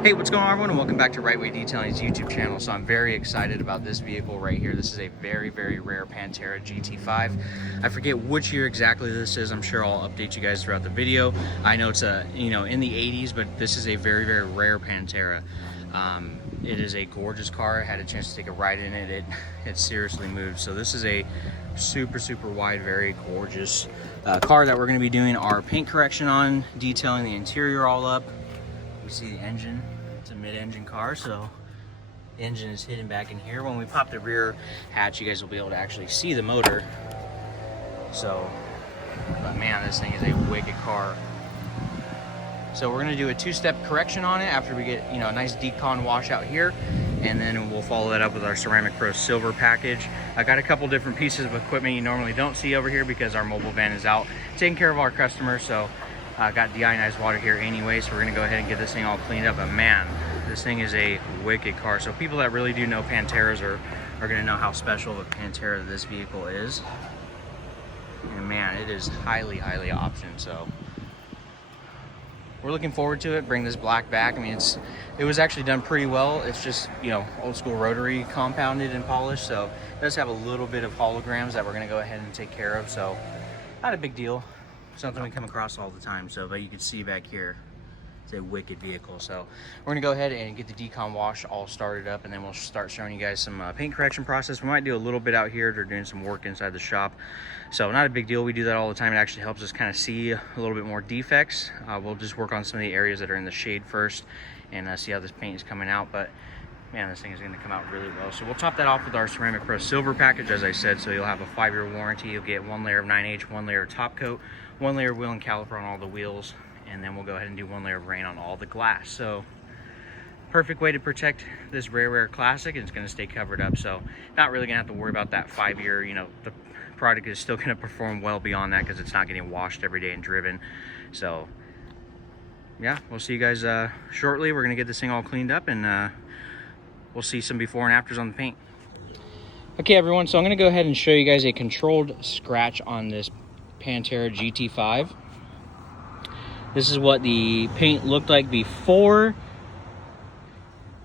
Hey, what's going on, everyone, and welcome back to Rite-Way Detailing's YouTube channel. So I'm very excited about this vehicle right here. This is a very, very rare Pantera GT5. I forget which year exactly this is. I'm sure I'll update you guys throughout the video. I know it's in the 80s, but this is a very, very rare Pantera. It is a gorgeous car. I had a chance to take a ride in it. It seriously moved. So this is a super, super wide, very gorgeous car that we're going to be doing our paint correction on, detailing the interior all up. You see the engine. It's a mid-engine car, so the engine is hidden back in here. When we pop the rear hatch, you guys will be able to actually see the motor. So, but man, this thing is a wicked car. So we're gonna do a two-step correction on it after we get, a nice decon wash out here, and then we'll follow that up with our Ceramic Pro Silver package. I got a couple different pieces of equipment you normally don't see over here because our mobile van is out taking care of our customers. So got deionized water here anyway, so we're gonna go ahead and get this thing all cleaned up. But man, this thing is a wicked car. So people that really do know Panteras are gonna know how special of a Pantera this vehicle is. And man, it is highly, highly optioned. So we're looking forward to it. Bring this black back. I mean, it was actually done pretty well. It's just, old school rotary compounded and polished, so it does have a little bit of holograms that we're gonna go ahead and take care of. So not a big deal. Something we come across all the time. So, but you can see back here, it's a wicked vehicle. So we're gonna go ahead and get the decon wash all started up, and then we'll start showing you guys some paint correction process. We might do a little bit out here. They're doing some work inside the shop, so not a big deal. We do that all the time. It actually helps us kind of see a little bit more defects. We'll just work on some of the areas that are in the shade first and see how this paint is coming out. But man, this thing is going to come out really well. So we'll top that off with our Ceramic Pro Silver package, as I said. So you'll have a 5-year warranty. You'll get 1 layer of 9H, 1 layer of top coat, 1 layer of wheel and caliper on all the wheels, and then we'll go ahead and do 1 layer of rain on all the glass. So perfect way to protect this rare classic, and it's going to stay covered up. So not really going to have to worry about that 5-year. The product is still going to perform well beyond that because it's not getting washed every day and driven. So yeah, we'll see you guys shortly. We're going to get this thing all cleaned up, and we'll see some before and afters on the paint. Okay, everyone, so I'm going to go ahead and show you guys a controlled scratch on this Pantera GT5. This is what the paint looked like before.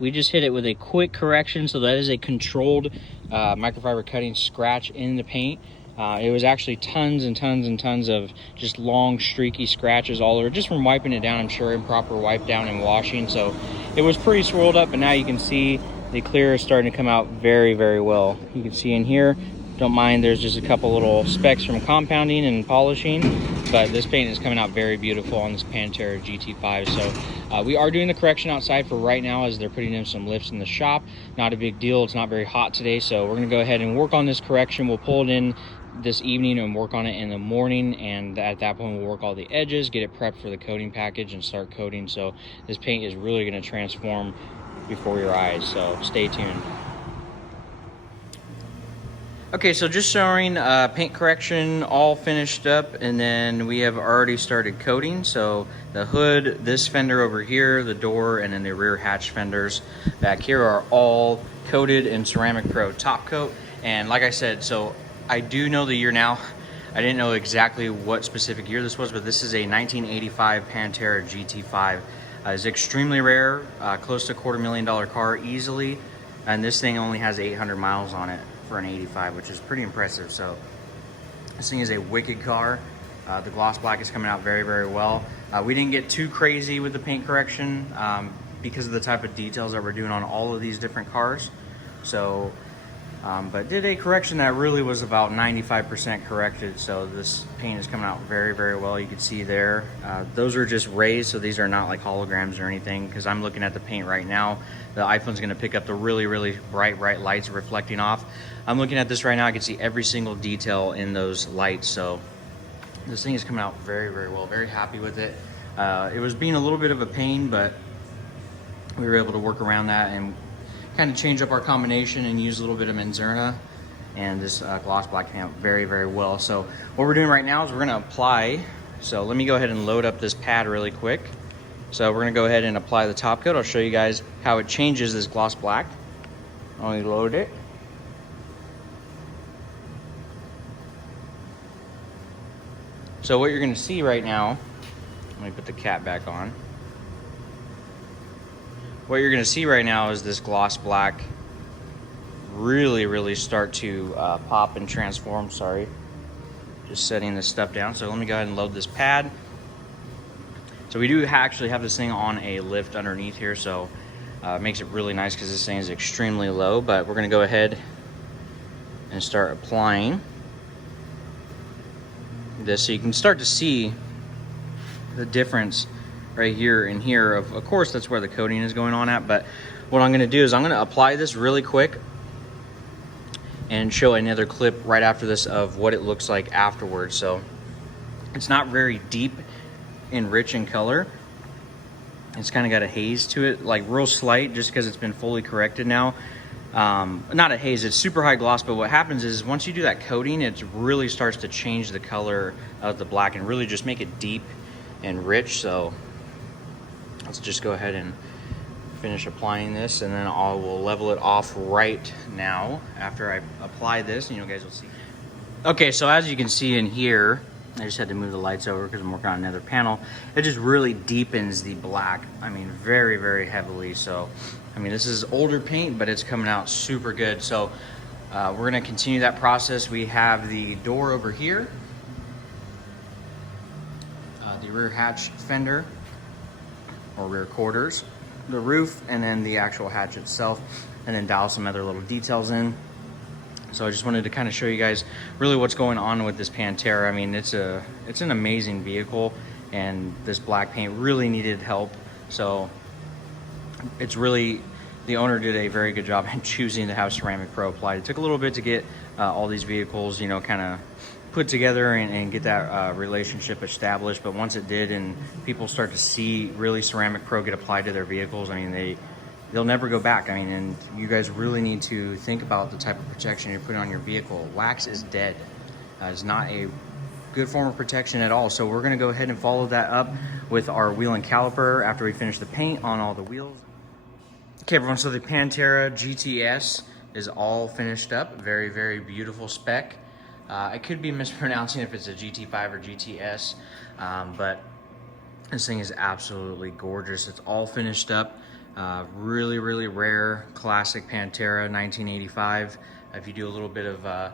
We just hit it with a quick correction, so that is a controlled microfiber cutting scratch in the paint. It was actually tons and tons and tons of just long streaky scratches all over, just from wiping it down, I'm sure, improper wipe down and washing. So it was pretty swirled up, and now you can see the clear is starting to come out very, very well. You can see in here, don't mind, there's just a couple little specks from compounding and polishing, but this paint is coming out very beautiful on this Pantera GT5. So we are doing the correction outside for right now, as they're putting in some lifts in the shop. Not a big deal. It's not very hot today, so we're going to go ahead and work on this correction. We'll pull it in this evening and work on it in the morning, and at that point we'll work all the edges, get it prepped for the coating package, and start coating. So this paint is really going to transform before your eyes, so stay tuned. Okay, so just showing paint correction all finished up, and then we have already started coating. So the hood, this fender over here, the door, and then the rear hatch fenders back here are all coated in Ceramic Pro top coat. And like I said, so I do know the year now. I didn't know exactly what specific year this was, but this is a 1985 Pantera GT5. It's extremely rare, close to $250,000 car easily, and this thing only has 800 miles on it for an 85, which is pretty impressive. So this thing is a wicked car. The gloss black is coming out very, very well. We didn't get too crazy with the paint correction because of the type of details that we're doing on all of these different cars. So but did a correction that really was about 95% corrected. So this paint is coming out very, very well. You can see there, those are just raised, so these are not like holograms or anything, because I'm looking at the paint right now. The iPhone's going to pick up the really, really bright lights reflecting off. I'm looking at this right now. I can see every single detail in those lights. So this thing is coming out very, very well. Very happy with it. It was being a little bit of a pain, but we were able to work around that and kind of change up our combination and use a little bit of Menzerna, and this gloss black came out very, very well. So what we're doing right now is we're going to apply. So let me go ahead and load up this pad really quick. So we're going to go ahead and apply the top coat. I'll show you guys how it changes this gloss black. Only load it. So what you're going to see right now, let me put the cap back on. what you're gonna see right now is this gloss black really start to pop and transform. Sorry, just setting this stuff down. So let me go ahead and load this pad. So we do actually have this thing on a lift underneath here, so it makes it really nice because this thing is extremely low. But we're gonna go ahead and start applying this, so you can start to see the difference right here and here. Of course, that's where the coating is going on at, but what I'm gonna do is I'm gonna apply this really quick and show another clip right after this of what it looks like afterwards. So it's not very deep and rich in color. It's kind of got a haze to it, like real slight, just because it's been fully corrected now. Not a haze, it's super high gloss, but what happens is once you do that coating, it really starts to change the color of the black and really just make it deep and rich. So let's just go ahead and finish applying this, and then I will level it off right now after I apply this, and you guys will see. Okay, so as you can see in here, I just had to move the lights over because I'm working on another panel. It just really deepens the black, I mean, very heavily. So I mean, this is older paint, but it's coming out super good. So we're gonna continue that process. We have the door over here, the rear hatch fender or rear quarters, the roof, and then the actual hatch itself, and then dial some other little details in. So I just wanted to kind of show you guys really what's going on with this Pantera. I mean, it's an amazing vehicle, and this black paint really needed help. So it's really, the owner did a very good job in choosing to have Ceramic Pro applied. It took a little bit to get all these vehicles, you know, kind of put together and get that relationship established. But once it did, and people start to see really Ceramic Pro get applied to their vehicles, I mean, they'll never go back. I mean, and you guys really need to think about the type of protection you're putting on your vehicle. Wax is dead. It's not a good form of protection at all. So we're gonna go ahead and follow that up with our wheel and caliper after we finish the paint on all the wheels. Okay, everyone, so the Pantera GT-S is all finished up. Very beautiful spec. I could be mispronouncing if it's a GT5 or GT-S, but this thing is absolutely gorgeous. It's all finished up. Really rare classic Pantera 1985. If you do a little bit of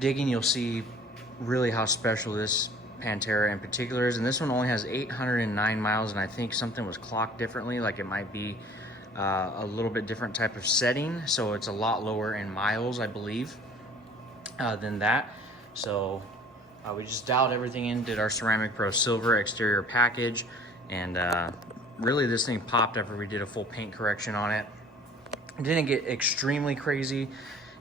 digging, you'll see really how special this Pantera in particular is. And this one only has 809 miles, and I think something was clocked differently, like it might be a little bit different type of setting, so it's a lot lower in miles, I believe, than that. So we just dialed everything in, did our Ceramic Pro Silver exterior package, and really this thing popped after we did a full paint correction on it. It didn't get extremely crazy,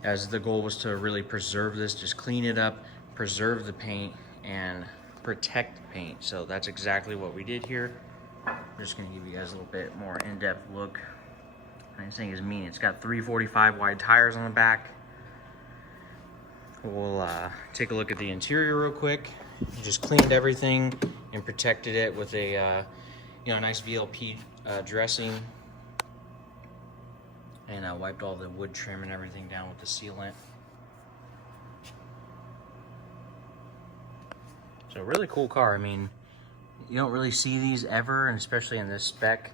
as the goal was to really preserve this, just clean it up, preserve the paint, and protect the paint. So that's exactly what we did here. I'm just gonna give you guys a little bit more in-depth look. This thing is mean. It's got 345 wide tires on the back. We'll take a look at the interior real quick. Just cleaned everything and protected it with a you know, nice VLP dressing, and I wiped all the wood trim and everything down with the sealant. So really cool car. I mean, you don't really see these ever, and especially in this spec.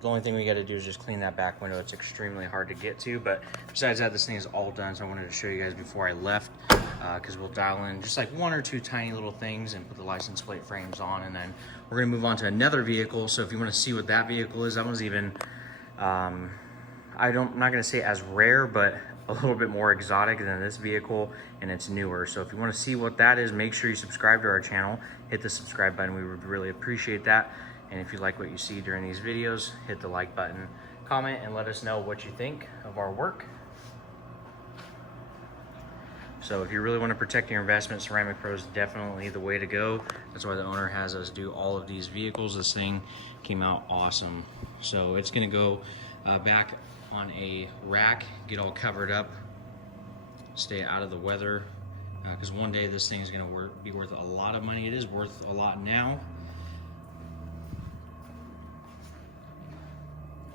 The only thing we got to do is just clean that back window. It's extremely hard to get to, but besides that, this thing is all done. So I wanted to show you guys before I left, because we'll dial in just like one or two tiny little things and put the license plate frames on, and then we're going to move on to another vehicle. So if you want to see what that vehicle is, that one's even I'm not going to say as rare, but a little bit more exotic than this vehicle, and it's newer. So if you want to see what that is, make sure you subscribe to our channel. Hit the subscribe button. We would really appreciate that. And if you like what you see during these videos, hit the like button, comment, and let us know what you think of our work. So if you really want to protect your investment, Ceramic Pro is definitely the way to go. That's why the owner has us do all of these vehicles. This thing came out awesome. So it's going to go back on a rack, get all covered up, stay out of the weather, because one day this thing is going to be worth a lot of money. It is worth a lot now,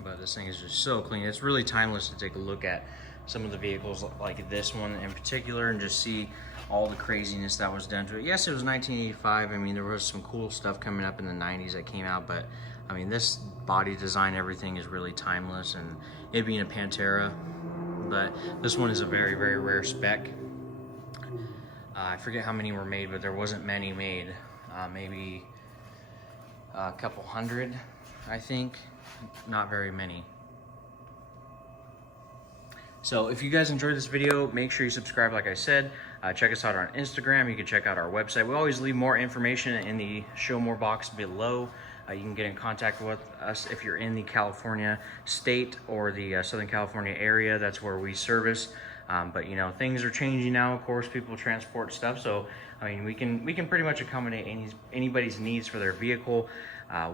but this thing is just so clean. It's really timeless to take a look at some of the vehicles like this one in particular and just see all the craziness that was done to it. Yes, it was 1985. I mean, there was some cool stuff coming up in the 90s that came out, but I mean, this body design, everything is really timeless, and it being a Pantera, but this one is a very, very rare spec. I forget how many were made, but there wasn't many made. Maybe a couple hundred, I think. Not very many. So if you guys enjoyed this video, make sure you subscribe like I said. Check us out on Instagram. You can check out our website. We always leave more information in the show more box below. You can get in contact with us if you're in the California state or the Southern California area. That's where we service. But you know, things are changing now. Of course, people transport stuff. So I mean, we can pretty much accommodate anybody's needs for their vehicle,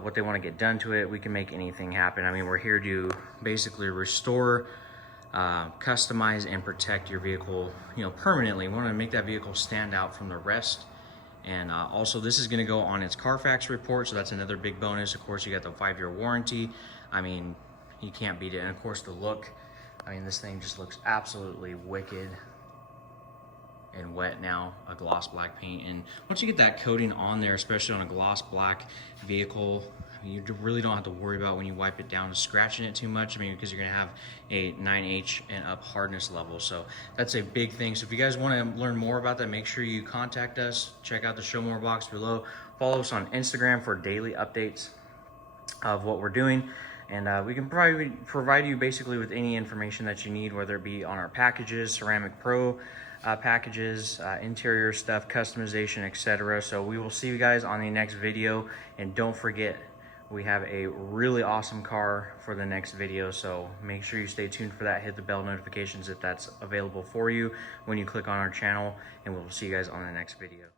what they want to get done to it. We can make anything happen. I mean, we're here to basically restore, customize, and protect your vehicle, you know, permanently. We want to make that vehicle stand out from the rest. And also, this is going to go on its Carfax report, so that's another big bonus. Of course, you got the 5-year warranty. I mean, you can't beat it. And of course, the look. I mean, this thing just looks absolutely wicked and wet now, a gloss black paint. And once you get that coating on there, especially on a gloss black vehicle, you really don't have to worry about when you wipe it down scratching it too much. I mean, because you're gonna have a 9H and up hardness level. So that's a big thing. So if you guys wanna learn more about that, make sure you contact us. Check out the show more box below. Follow us on Instagram for daily updates of what we're doing. And we can provide you basically with any information that you need, whether it be on our packages, Ceramic Pro packages, interior stuff, customization, etc. So we will see you guys on the next video. And don't forget, we have a really awesome car for the next video. So make sure you stay tuned for that. Hit the bell notifications if that's available for you when you click on our channel. And we'll see you guys on the next video.